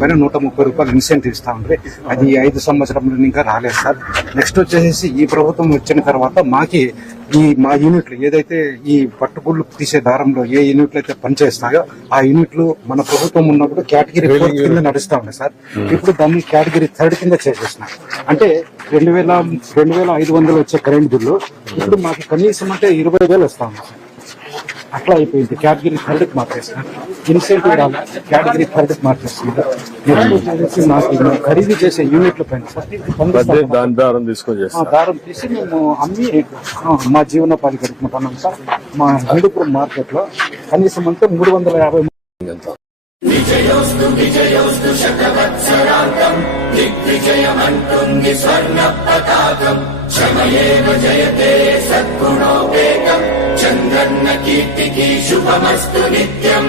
పైన 130 రూపాయలు ఇన్సెంటివ్ ఇస్తా ఉంటే అది 5 సంవత్సరంలో ఇంకా రాలేదు సార్. నెక్స్ట్ వచ్చేసి ఈ ప్రభుత్వం వచ్చిన తర్వాత మా యూనిట్లు ఏదైతే ఈ పట్టుగుళ్ళు తీసే దారంలో ఏ యూనిట్లు అయితే పనిచేస్తాయో ఆ యూనిట్లు మన ప్రభుత్వం ఉన్నప్పుడు కేటగిరీ 4 కింద నడుస్తా ఉన్నాయి సార్. ఇప్పుడు దాన్ని కేటగిరీ 3 కింద చేసేసిన. అంటే 2,500 వచ్చే కరెంట్ బిల్లు ఇప్పుడు మాకు కనీసం అంటే 20,000 వస్తా ఉంది సార్. అట్లా అయిపోయింది. కేటగిరీ 3కి మార్చేస్తున్నారు. ఇన్సెంటివ్ కేటగిరీ 3కి మార్చేస్తున్నారు. నాకు ఖరీదు చేసే యూనిట్ల పైన దారం తీసి మేము అమ్మి మా జీవనోపాధి గడుపుకుంటున్నాం సార్. మా హిందూపురం మార్కెట్ లో కనీసం అంటే 350. విజయోస్తు విజయోస్తు శతవత్సరాంతం దిగ్విజయమంటుంది స్వర్ణ పతాకం క్షమయేవ జయతే సద్గుణోపేతం చంద్రన్న కీర్తికి శుభమస్తు నిత్యం.